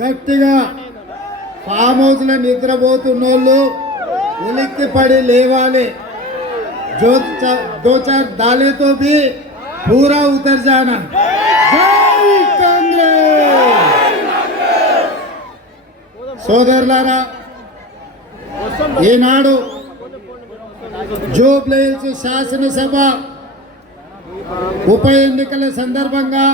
గట్టిగా ఫామ్ హౌస్లో నిద్రపోతున్నోళ్ళు ఉలిక్కి పడి లేవాలి. जो दो चार दाले तो भी पूरा उतर जाना। जय कांग्रेस సోదరులారా, ఈనాడు జూబ్లీహిల్స్ శాసనసభ ఉప ఎన్నికల సందర్భంగా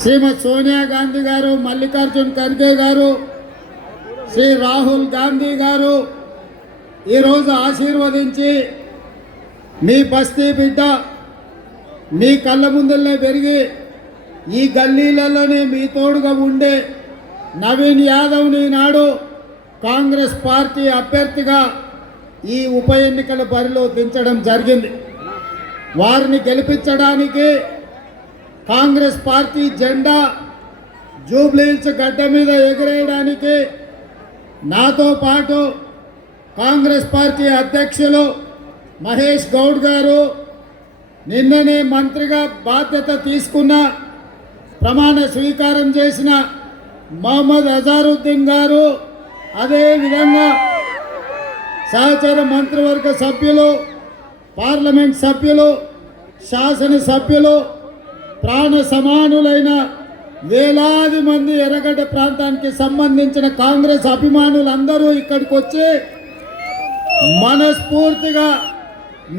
శ్రీమతి సోనియా గాంధీ గారు, మల్లికార్జున్ ఖర్గే గారు, శ్రీ రాహుల్ గాంధీ గారు ఈరోజు ఆశీర్వదించి మీ బస్తీ బిడ్డ మీ కళ్ళ ముందులనే పెరిగి ఈ గల్లీలలోనే మీ తోడుగా ఉండే నవీన్ యాదవ్ని నాడు కాంగ్రెస్ పార్టీ అభ్యర్థిగా ఈ ఉప ఎన్నికల బరిలో దించడం జరిగింది. వారిని గెలిపించడానికి కాంగ్రెస్ పార్టీ జెండా జూబ్లీహిల్స్ గడ్డ మీద ఎగిరేయడానికి నాతో పాటు కాంగ్రెస్ పార్టీ అధ్యక్షులు మహేష్ గౌడ్ గారు, నిన్ననే మంత్రిగా బాధ్యత తీసుకున్న ప్రమాణ స్వీకారం చేసిన మహమ్మద్ అజారుద్దీన్ గారు, అదేవిధంగా సహచర మంత్రివర్గ సభ్యులు, పార్లమెంట్ సభ్యులు, శాసనసభ్యులు, ప్రాణ సమానులైన వేలాది మంది ఎర్రగడ్డ ప్రాంతానికి సంబంధించిన కాంగ్రెస్ అభిమానులందరూ ఇక్కడికి వచ్చి మనస్ఫూర్తిగా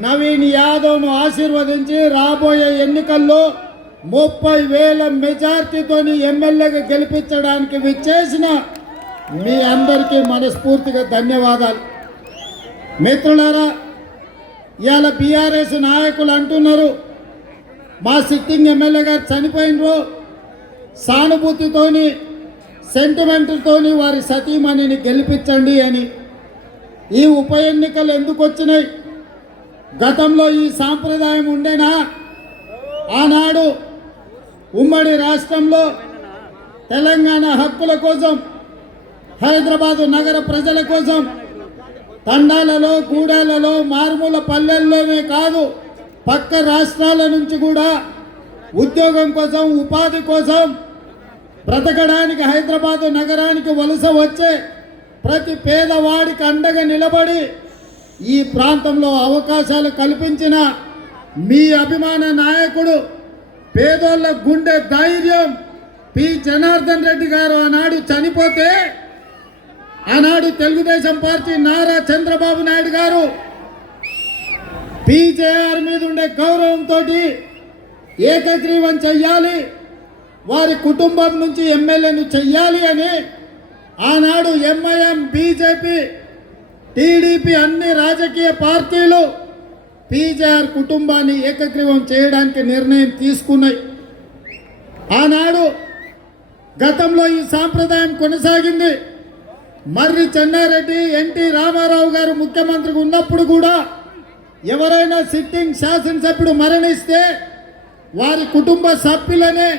నవీన్ యాదవ్ను ఆశీర్వదించి రాబోయే ఎన్నికల్లో 30,000 మెజార్టీతోని ఎమ్మెల్యేగా గెలిపించడానికి విచ్చేసిన మీ అందరికీ మనస్ఫూర్తిగా ధన్యవాదాలు. మిత్రులారా, ఇవాళ బీఆర్ఎస్ నాయకులు అంటున్నారు మా సిట్టింగ్ ఎమ్మెల్యే గారు చనిపోయినరు, సానుభూతితోని సెంటిమెంట్తోని వారి సతీమణిని గెలిపించండి అని. ఈ ఉప ఎన్నికలు ఎందుకు వచ్చినాయి? గతంలో ఈ సాంప్రదాయం ఉండేనా? ఆనాడు ఉమ్మడి రాష్ట్రంలో తెలంగాణ హక్కుల కోసం, హైదరాబాదు నగర ప్రజల కోసం తండాలలో, గూడాలలో, మారుమూల పల్లెల్లోనే కాదు పక్క రాష్ట్రాల నుంచి కూడా ఉద్యోగం కోసం, ఉపాధి కోసం బ్రతకడానికి హైదరాబాదు నగరానికి వలస వచ్చే ప్రతి పేదవాడికి అండగా నిలబడి ఈ ప్రాంతంలో అవకాశాలు కల్పించిన మీ అభిమాన నాయకుడు, పేదోళ్ళ గుండె ధైర్యం పి జనార్దన్ రెడ్డి గారు ఆనాడు చనిపోతే, ఆనాడు తెలుగుదేశం పార్టీ నారా చంద్రబాబు నాయుడు గారు పీజేఆర్ మీద ఉండే గౌరవంతో ఏకగ్రీవం చెయ్యాలి, వారి కుటుంబం నుంచి ఎమ్మెల్యేను చెయ్యాలి అని ఆనాడు ఎంఐఎం, బీజేపీ, టీడీపీ అన్ని రాజకీయ పార్టీలు పీజేఆర్ కుటుంబాన్ని ఏకగ్రీవం చేయడానికి నిర్ణయం తీసుకున్నాయి. ఆనాడు గతంలో ఈ సాంప్రదాయం కొనసాగింది. మర్రి చెన్నారెడ్డి, ఎన్టీ రామారావు గారు ముఖ్యమంత్రిగా ఉన్నప్పుడు కూడా ఎవరైనా సిట్టింగ్ శాసనసభ్యుడు మరణిస్తే వారి కుటుంబ సభ్యులనే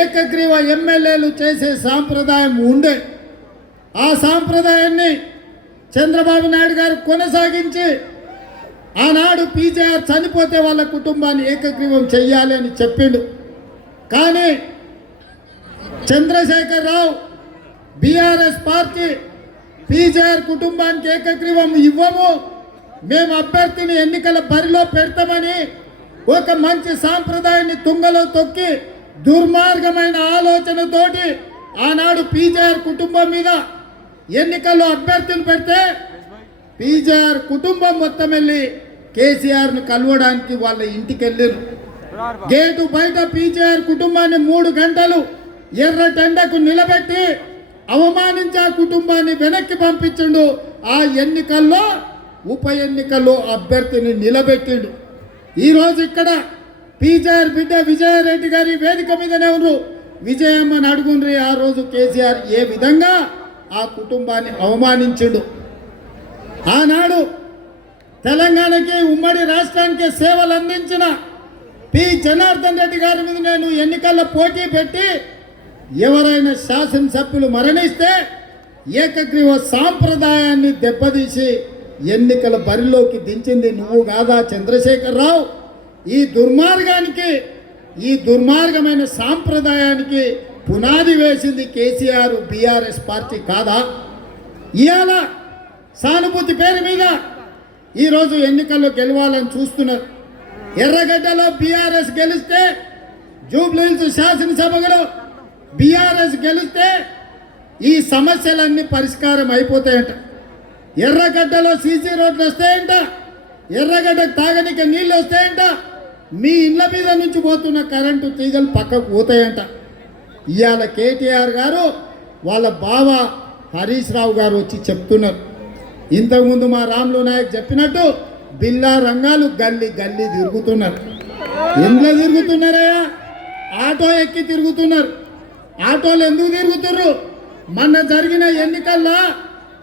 ఏకగ్రీవ ఎమ్మెల్యేలు చేసే సాంప్రదాయం ఉండే. ఆ సాంప్రదాయాన్ని చంద్రబాబు నాయుడు గారు కొనసాగించి ఆనాడు పీజేఆర్ చనిపోతే వాళ్ళ కుటుంబాన్ని ఏకగ్రీవం చెయ్యాలి అని చెప్పిండు. కానీ చంద్రశేఖర్ రావు, బీఆర్ఎస్ పార్టీ పీజేఆర్ కుటుంబానికి ఏకగ్రీవం ఇవ్వము, మేము అభ్యర్థిని ఎన్నికల బరిలో పెడతామని ఒక మంచి సాంప్రదాయాన్ని తుంగలో తొక్కి దుర్మార్గమైన ఆలోచనతోటి ఆనాడు పీజేఆర్ కుటుంబం మీద ఎన్నికల్లో అభ్యర్థిని పెడితే పీజేఆర్ కుటుంబం మొత్తం వెళ్ళి కేసీఆర్ను కలవడానికి వాళ్ళ ఇంటికి వెళ్ళారు. గేటు బయట పీజేఆర్ కుటుంబాన్ని 3 గంటలు ఎర్రటెండకు నిలబెట్టి అవమానించి ఆ కుటుంబాన్ని వెనక్కి పంపించిండు. ఆ ఎన్నికల్లో ఉప ఎన్నికల్లో అభ్యర్థిని నిలబెట్టిండు. ఈరోజు ఇక్కడ పీజేఆర్ బిడ్డ విజయారెడ్డి గారి వేదిక మీదనే ఉన్నారు. విజయమ్మని అడుగుండ్రి ఆ రోజు కేసీఆర్ ఏ విధంగా ఆ కుటుంబాన్ని అవమానించిండు. ఆనాడు తెలంగాణకి, ఉమ్మడి రాష్ట్రానికి సేవలు అందించిన పి జనార్దన్ రెడ్డి గారి మీద నేను ఎన్నికల్లో పోటీ పెట్టి ఎవరైనా శాసనసభ్యులు మరణిస్తే ఏకగ్రీవ సాంప్రదాయాన్ని దెబ్బతీసి ఎన్నికల బరిలోకి దించింది నువ్వు కాదా చంద్రశేఖర్ రావు? ఈ దుర్మార్గానికి, ఈ దుర్మార్గమైన సాంప్రదాయానికి పునాది వేసింది కేసీఆర్ బీఆర్ఎస్ పార్టీ కాదా? ఇవాళ సానుభూతి పేరు మీద ఈరోజు ఎన్నికల్లో గెలవాలని చూస్తున్నారు. ఎర్రగడ్డలో బీఆర్ఎస్ గెలిస్తే, జూబ్లీహిల్స్ శాసనసభలో బీఆర్ఎస్ గెలిస్తే ఈ సమస్యలన్నీ పరిష్కారం అయిపోతాయంట. ఎర్రగడ్డలో సీసీ రోడ్లు వస్తాయంట, ఎర్రగడ్డకు తాగనిక నీళ్ళు వస్తాయంట, మీ ఇళ్ళ మీద నుంచి పోతున్న కరెంటు తీగలు పక్కకు పోతాయంట. ఇవాళ కేటీఆర్ గారు వాళ్ళ బావ హరీష్ రావు గారు వచ్చి చెప్తున్నారు. ఇంతకుముందు మా రాములు నాయక్ చెప్పినట్టు బిల్లా రంగాలు గల్లీ గల్లీ తిరుగుతున్నారు. ఎందులో తిరుగుతున్నారయ్యా? ఆటో ఎక్కి తిరుగుతున్నారు. ఆటోలు ఎందుకు తిరుగుతున్నారు? మొన్న జరిగిన ఎన్నికల్లో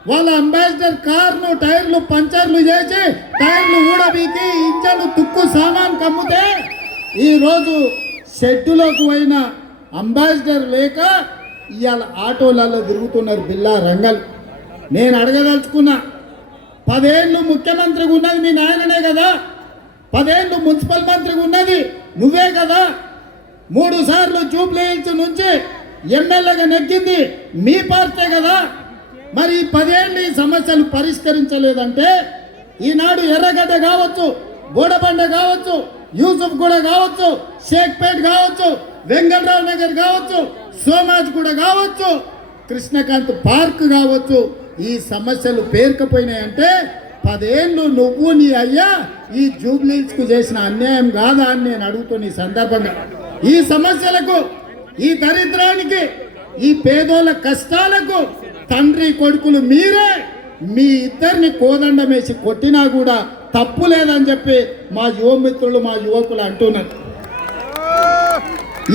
వాళ్ళ అంబాసిడర్ కార్ను టైర్లు పంచర్లు చేసి టైర్లు ఊడబీకి ఇంజన్లు తుక్కు సామాన్ కమ్మితే ఈరోజు షెడ్డులోకి పోయిన అంబాసిడర్ లేక ఇవాళ ఆటోలలో తిరుగుతున్నారు బిల్లా రంగాలు. నేను అడగదలుచుకున్నా, 10 ఏళ్ళు ముఖ్యమంత్రిగా ఉన్నది మీ నాయననే కదా, 10 ఏళ్ళు మున్సిపల్ మంత్రిగా ఉన్నది నువ్వే కదా, 3 సార్లు జూబ్లీహిల్స్ నుంచి ఎమ్మెల్యేగా నెగ్గింది మీ పార్టీ కదా. మరి ఈ 10 ఏళ్ళు ఈ సమస్యలు పరిష్కరించలేదంటే ఈనాడు ఎర్రగడ్డ కావచ్చు, బోడబండ కావచ్చు, యూసుఫ్ కూడా కావచ్చు, షేక్పేట్ కావచ్చు, వెంగళరావు నగర్ కావచ్చు, సోమాజ్ కూడా కావచ్చు, కృష్ణకాంత్ పార్క్ కావచ్చు, ఈ సమస్యలు పేరుకపోయినాయంటే 10 ఏళ్ళు నువ్వు నీ అయ్యా ఈ జూబ్లీహిల్స్కు చేసిన అన్యాయం కాదా అని నేను అడుగుతున్న ఈ సందర్భంగా. ఈ సమస్యలకు, ఈ దరిద్రానికి, ఈ పేదోళ్ళ కష్టాలకు తండ్రి కొడుకులు మీరే. మీ ఇద్దరిని కోదండం వేసి కొట్టినా కూడా తప్పు లేదని చెప్పి మా యువమిత్రులు, మా యువకులు అంటున్నారు.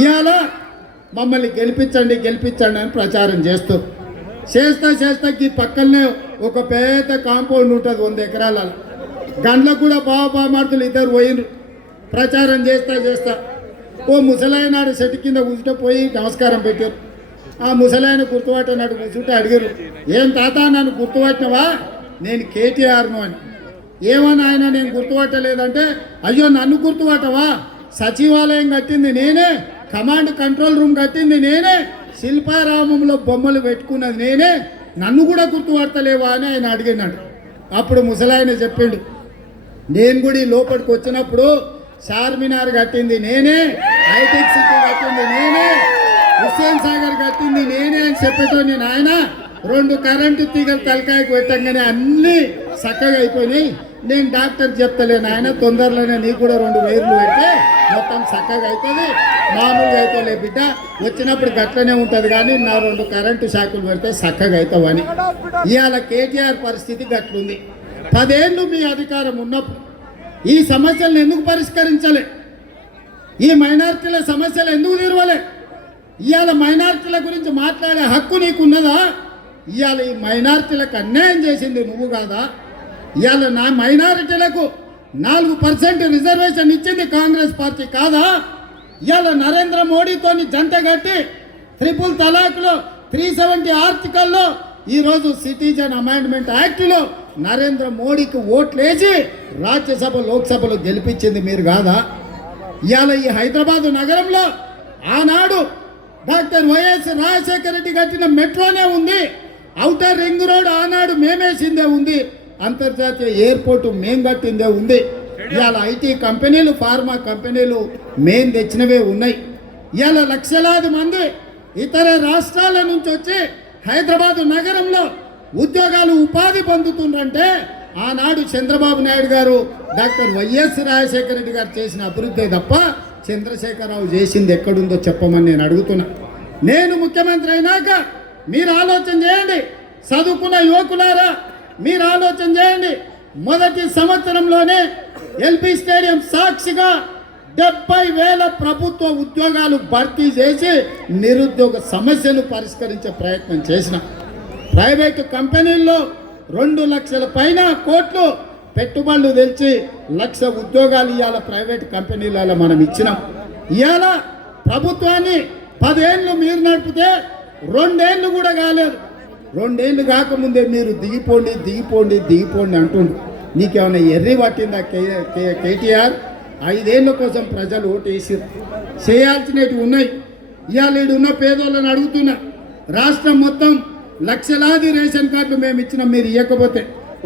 ఇవాళ మమ్మల్ని గెలిపించండి గెలిపించండి అని ప్రచారం చేస్తా ఈ పక్కనే ఒక పెద్ద కాంపౌండ్ ఉంటుంది 100 ఎకరాల. గండ్లకు కూడా బావబామార్తులు ఇద్దరు పోయినరు. ప్రచారం చేస్తా ఓ ముసలాయనాడు చెట్టు కింద కూర్చుంటే పోయి నమస్కారం పెట్టారు. ఆ ముసలాయన గుర్తుపట్టినాడు, కూర్చుంటే అడిగారు, ఏం తాత నన్ను గుర్తుపట్టినవా? నేను కేటీఆర్ను అని. ఏమని ఆయన నేను గుర్తుపట్టలేదంటే, అయ్యో నన్ను గుర్తుపట్టవా? సచివాలయం కట్టింది నేనే, కమాండ్ కంట్రోల్ రూమ్ కట్టింది నేనే, శిల్పారామంలో బొమ్మలు పెట్టుకున్నది నేనే, నన్ను కూడా గుర్తుపడతలేవా అని ఆయన అడిగినాడు. అప్పుడు ముసలాయన చెప్పిండు, నేను కూడా ఈ లోపలికి వచ్చినప్పుడు చార్మినార్ కట్టింది నేనే, హైటెక్ సిటీ కట్టింది నేనే, హుస్సేన్ సాగర్ కట్టింది నేనే అని చెప్పేతో నేను ఆయన 2 కరెంటు తీగలు తలకాయకు పెట్టంగానే అన్నీ చక్కగా అయిపోయినాయి. నేను డాక్టర్ చెప్తలేను ఆయన, తొందరలోనే నీకు కూడా 2 వైర్లు పెడితే మొత్తం చక్కగా అవుతుంది, మామూలుగా అయితే బిడ్డ వచ్చినప్పుడు గట్లనే ఉంటుంది కానీ నా 2 కరెంటు షాకులు పెడితే చక్కగా అవుతావని. ఇవాళ కేటీఆర్ పరిస్థితి గట్లుంది. 10 ఏళ్ళు మీ అధికారం ఉన్నప్పుడు ఈ సమస్యలను ఎందుకు పరిష్కరించలే? ఈ మైనారిటీల సమస్యలు ఎందుకు తీరవలే? ఇవాళ మైనారిటీల గురించి మాట్లాడే హక్కు నీకున్నదా? ఇవాళ ఈ మైనారిటీలకు అన్యాయం చేసింది నువ్వు కాదా? ఇవాళ నా మైనారిటీలకు 4% రిజర్వేషన్ ఇచ్చింది కాంగ్రెస్ పార్టీ కాదా? ఇవాళ నరేంద్ర మోడీతో జంట కట్టి 3 తలాక్లో 370 ఆర్టికల్లో ఈరోజు సిటిజన్ అమెండ్మెంట్ యాక్ట్లో నరేంద్ర మోడీకి ఓట్లేసి రాజ్యసభ లోక్సభలో గెలిపించింది మీరు కాదా? ఇవాళ ఈ హైదరాబాదు నగరంలో ఆనాడు డాక్టర్ వైఎస్ రాజశేఖర రెడ్డి కట్టిన మెట్రోనే ఉంది, ఔటర్ రింగ్ రోడ్ ఆనాడు మేమేసిందే ఉంది, అంతర్జాతీయ ఎయిర్పోర్టు మేం కట్టిందే ఉంది. ఇవాళ ఐటీ కంపెనీలు, ఫార్మా కంపెనీలు మేం తెచ్చినవే ఉన్నాయి. ఇవాళ లక్షలాది మంది ఇతర రాష్ట్రాల నుంచి వచ్చి హైదరాబాదు నగరంలో ఉద్యోగాలు, ఉపాధి పొందుతుందంటే ఆనాడు చంద్రబాబు నాయుడు గారు, డాక్టర్ వైఎస్ రాజశేఖర రెడ్డి గారు చేసిన అభివృద్ధి తప్ప చంద్రశేఖరరావు చేసింది ఎక్కడుందో చెప్పమని నేను అడుగుతున్నా. నేను ముఖ్యమంత్రి అయినాక మీరు ఆలోచన చేయండి, చదువుకున్న యువకులారా మీరు ఆలోచన చేయండి. మొదటి సంవత్సరంలోనే ఎల్బీ స్టేడియం సాక్షిగా 70,000 ప్రభుత్వ ఉద్యోగాలు భర్తీ చేసి నిరుద్యోగ సమస్యను పరిష్కరించే ప్రయత్నం చేసిన. ప్రైవేటు కంపెనీల్లో 2 లక్షల పైన కోట్లు పెట్టుబడులు తెచ్చి 1,00,000 ఉద్యోగాలు ఇవాళ ప్రైవేట్ కంపెనీలలో మనం ఇచ్చినాం. ఇవాళ ప్రభుత్వాన్ని 10 ఏళ్ళు మీరు నడిపితే 2 ఏళ్ళు కూడా కాలేదు. 2 ఏళ్ళు కాకముందే మీరు దిగిపోండి అంటుండ్రు. నీకేమైనా ఎర్రి పట్టిందా కేటీఆర్? 5 ఏళ్ళ కోసం ప్రజలు ఓటేసారు, చేయాల్సినవి ఉన్నాయి. ఇవాళ ఈడున్న పేదోళ్ళని అడుగుతున్నా, రాష్ట్రం మొత్తం లక్షలాది రేషన్ కార్డులు మేము ఇచ్చినాం, మీరు ఇవ్వకపోతే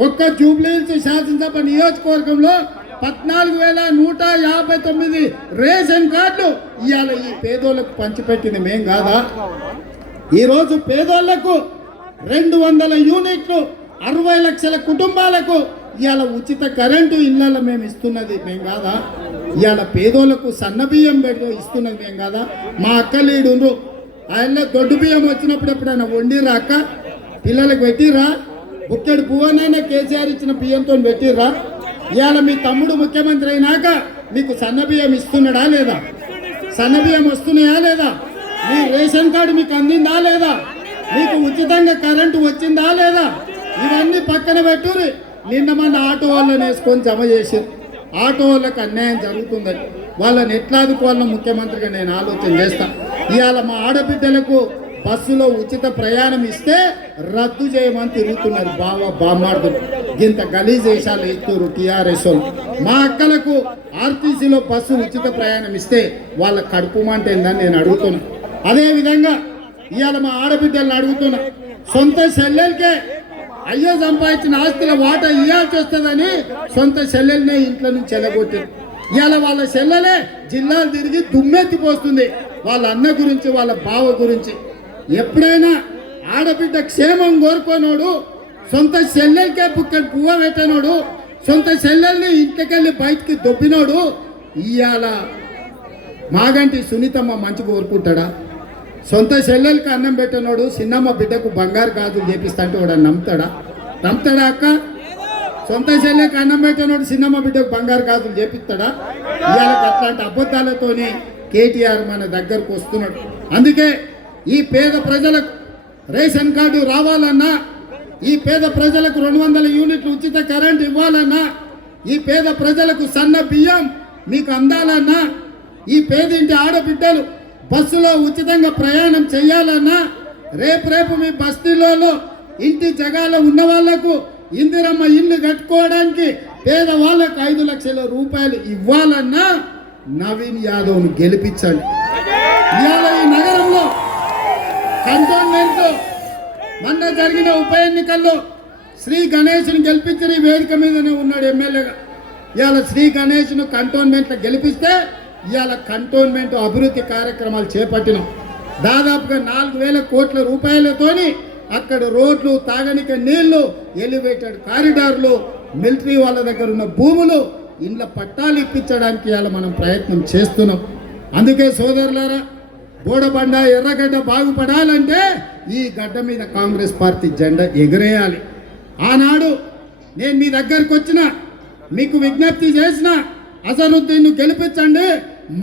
ఒక్క జూబ్లీహిల్స్ శాసనసభ నియోజకవర్గంలో 14,159 రేషన్ కార్డులు ఇవాళ ఈ పేదోళ్ళకు పంచిపెట్టింది మేం కాదా? ఈరోజు పేదోళ్లకు 200 యూనిట్లు 60 లక్షల కుటుంబాలకు ఇవాళ ఉచిత కరెంటు ఇళ్లలో మేము ఇస్తున్నది మేం కాదా? ఇవాళ పేదోళ్లకు సన్న బియ్యం పెట్టి ఇస్తున్నది మేం కాదా? మా అక్కలీడు ఆయన దొడ్డు బియ్యం వచ్చినప్పుడు ఎప్పుడైనా వండిరా అక్క? పిల్లలకు పెట్టిరా? బుక్కెడు పువ్వనైనా కేసీఆర్ ఇచ్చిన బియ్యంతో పెట్టిరా? ఇవాళ మీ తమ్ముడు ముఖ్యమంత్రి అయినాక మీకు సన్న బియ్యం ఇస్తున్నాడా లేదా? సన్న బియ్యం వస్తున్నాయా లేదా? మీ రేషన్ కార్డు మీకు అందిందా లేదా? మీకు ఉచితంగా కరెంటు వచ్చిందా లేదా? ఇవన్నీ పక్కన పెట్టుర్రి. నిన్న మన ఆటో వాళ్ళని వేసుకొని జమ చేసారు. ఆటో వాళ్ళకి అన్యాయం జరుగుతుందని వాళ్ళని ఎట్లా ఆదుకోవాలని ముఖ్యమంత్రిగా నేను ఆలోచన చేస్తా. ఇవాళ మా ఆడబిడ్డలకు బస్సులో ఉచిత ప్రయాణం ఇస్తే రద్దు చేయమని తిరుగుతున్నారు బామార్దులు. ఇంత గలీజ్ దేశాలు ఇస్తున్నారు టీఆర్ఎస్ వాళ్ళు. మా అక్కలకు ఆర్టీసీలో బస్సు ఉచిత ప్రయాణం ఇస్తే వాళ్ళ కడుపు మంట ఏందని నేను అడుగుతున్నా. అదేవిధంగా ఇవాళ మా ఆడబిడ్డలను అడుగుతున్నా, సొంత చెల్లెలకే అయ్యో సంపాదించిన ఆస్తిలో వాటా ఇవ్వాల్సి వస్తుందని సొంత చెల్లెలనే ఇంట్లో నుంచి చెల్లగొట్టారు. ఇవాళ వాళ్ళ చెల్లెలే జిల్లాలు తిరిగి దుమ్మెత్తిపోస్తుంది వాళ్ళ అన్న గురించి, వాళ్ళ బావ గురించి. ఎప్పుడైనా ఆడబిడ్డ క్షేమం కోరుకోనోడు, సొంత చెల్లెలకే బుక్కడి పువ్వ పెట్టనోడు, సొంత చెల్లెల్ని ఇంటికెళ్ళి బయటికి దొబ్బినోడు ఇవాళ మాగంటి సునీతమ్మ మంచి కోరుకుంటాడా? సొంత చెల్లెలకి అన్నం పెట్టనోడు చిన్నమ్మ బిడ్డకు బంగారు గాజులు చేపిస్తాంటే వాడు నమ్ముతాడా? అక్క? సొంత చెల్లెకి అన్నం పెట్టనోడు చిన్నమ్మ బిడ్డకు బంగారు గాజులు చేపిస్తాడా? ఇవాళ అట్లాంటి అబద్ధాలతోనే కేటీఆర్ మన దగ్గరకు వస్తున్నాడు. అందుకే ఈ పేద ప్రజలకు రేషన్ కార్డు రావాలన్నా, ఈ పేద ప్రజలకు 200 యూనిట్లు ఉచిత కరెంట్ ఇవ్వాలన్నా, ఈ పేద ప్రజలకు సన్న బియ్యం మీకు అందాలన్నా, ఈ పేదింటి ఆడబిడ్డలు బస్సులో ఉచితంగా ప్రయాణం చేయాలన్నా, రేపు మీ బస్తీలలో ఇంటి జగాలో ఉన్న వాళ్లకు ఇందిరమ్మ ఇల్లు కట్టుకోవడానికి పేదవాళ్లకు 5 లక్షల రూపాయలు ఇవ్వాలన్నా నవీన్ యాదవ్ను గెలిపించండి. ఇవాళ ఈ నగరంలో కంటోన్మెంట్ మొన్న జరిగిన ఉప ఎన్నికల్లో శ్రీ గణేష్ను గెలిపించిన ఈ వేదిక మీదనే ఉన్నాడు ఎమ్మెల్యేగా. ఇవాళ శ్రీ గణేష్ను కంటోన్మెంట్లో గెలిపిస్తే ఇవాళ కంటోన్మెంట్ అభివృద్ధి కార్యక్రమాలు చేపట్టినాం. దాదాపుగా 4,000 కోట్ల రూపాయలతోని అక్కడ రోడ్లు, తాగనిక నీళ్లు, ఎలివేటెడ్ కారిడార్లు, మిలిటరీ వాళ్ళ దగ్గర ఉన్న భూములు, ఇండ్ల పట్టాలు ఇప్పించడానికి ఇవాళ మనం ప్రయత్నం చేస్తున్నాం. అందుకే సోదరులారా, బోడబండ ఎర్రగడ్డ బాగుపడాలంటే ఈ గడ్డ మీద కాంగ్రెస్ పార్టీ జెండా ఎగిరేయాలి. ఆనాడు నేను మీ దగ్గరకు వచ్చిన మీకు విజ్ఞప్తి చేసిన అజరుద్దీన్ను గెలిపించండి,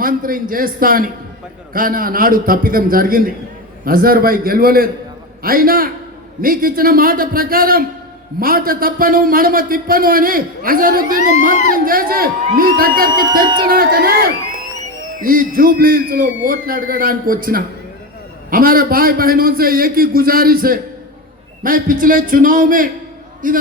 మంత్రిని చేస్తా అని. కానీ ఆనాడు తప్పిదం జరిగింది, అజర్భాయ్ గెలవలేదు. అయినా మీకు ఇచ్చిన మాట ప్రకారం మాట తప్పను మడమ తిప్పను అని అజరుద్దీన్ మంత్రిని చేసి మీ దగ్గరికి తెచ్చినాకనే ఈ జూబ్లీ హిల్స్ లో ఓట్లు అడగడానికి వచ్చిన. हमारे भाई बहनों से एक ही गुजारिश है, मैं पिछले चुनाव में